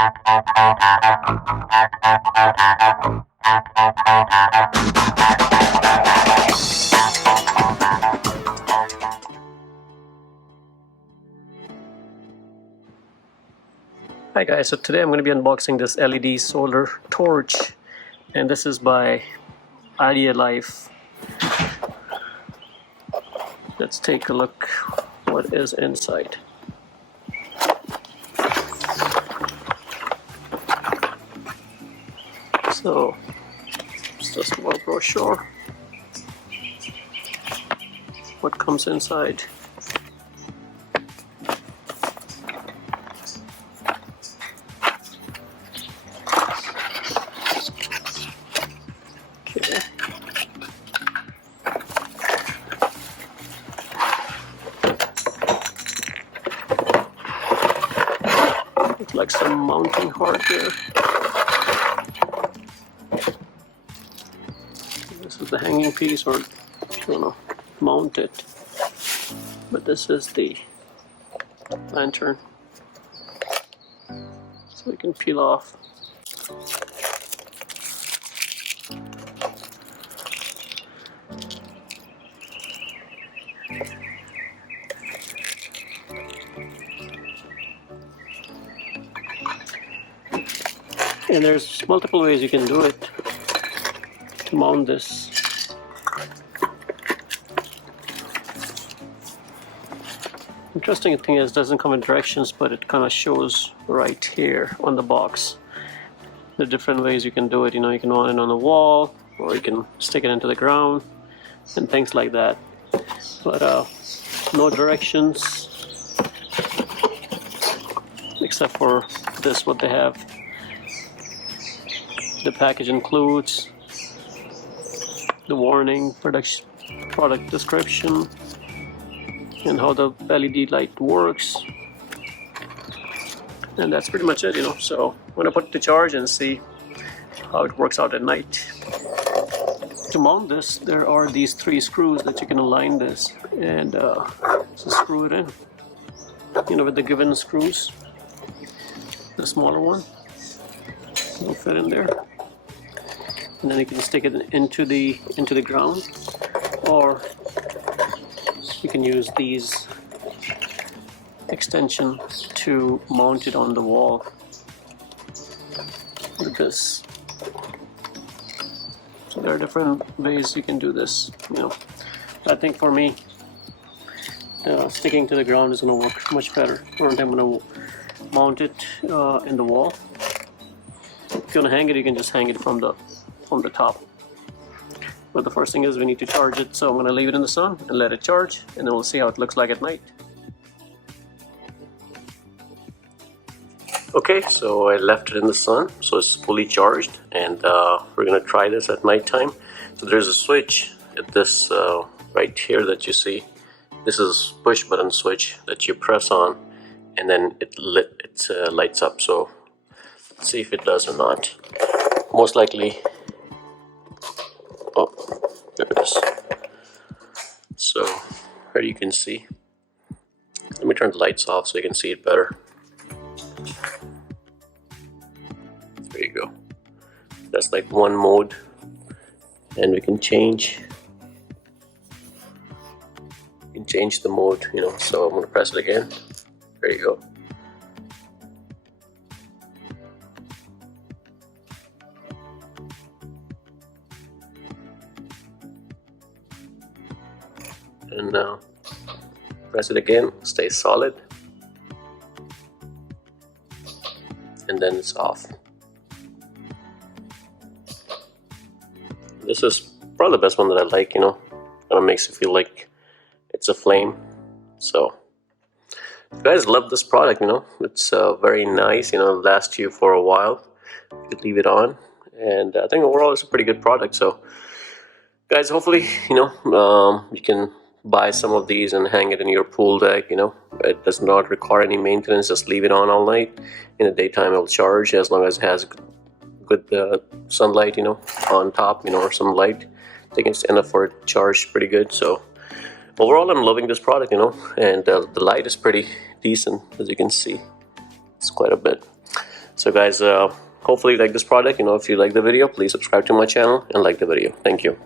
Hi guys, so today I'm going to be unboxing this LED solar torch, and this is by Idealife. Let's take a look what is inside. So it's just a little brochure. What comes inside? Okay. Looks like some mounting hardware. This is the hanging piece, or if you want to mount it. But this is the lantern, so we can peel off. And there's multiple ways you can do it to mount this. Interesting thing is, it doesn't come in directions, but it kind of shows right here on the box the different ways you can do it. You know, you can mount it on the wall, or you can stick it into the ground and things like that. But no directions except for this, what they have. The package includes the warning, product description, and how the LED light works, and that's pretty much it, you know. So I'm gonna put it to charge and see how it works out at night. To mount this, there are these 3 screws that you can align this, and so screw it in, you know, with the given screws. The smaller one will fit in there, and then you can stick it into the ground, or you can use these extension to mount it on the wall with this. So there are different ways you can do this, you know. I think for me, sticking to the ground is going to work much better. Or I'm going to mount it in the wall. If you want to hang it, you can just hang it from the top. But the first thing is we need to charge it, so I'm going to leave it in the sun and let it charge, and then we'll see how it looks like at night. Okay, so I left it in the sun, so it's fully charged, and we're going to try this at night time. So there's a switch at this right here that you see. This is push button switch that you press on, and then it lights up. So let's see if it does or not. Most likely. Oh, there it is. So here you can see. Let me turn the lights off so you can see it better. There you go. That's like one mode, and we can change. You can change the mode, you know. So I'm going to press it again. There you go. And now press it again, stay solid, and then it's off. This is probably the best one that I like, you know. Kind of makes it feel like it's a flame. So you guys love this product, you know. It's very nice, you know, lasts you for a while. You could leave it on, and I think overall it's a pretty good product. So guys, hopefully, you know, you can buy some of these and hang it in your pool deck. You know, it does not require any maintenance. Just leave it on all night. In the daytime it'll charge, as long as it has good sunlight, you know, on top, you know, or some light. I think it's enough for it to charge pretty good. So overall I'm loving this product, you know, and the light is pretty decent, as you can see. It's quite a bit. So guys, hopefully you like this product. If you like the video, please subscribe to my channel and like the video. Thank you.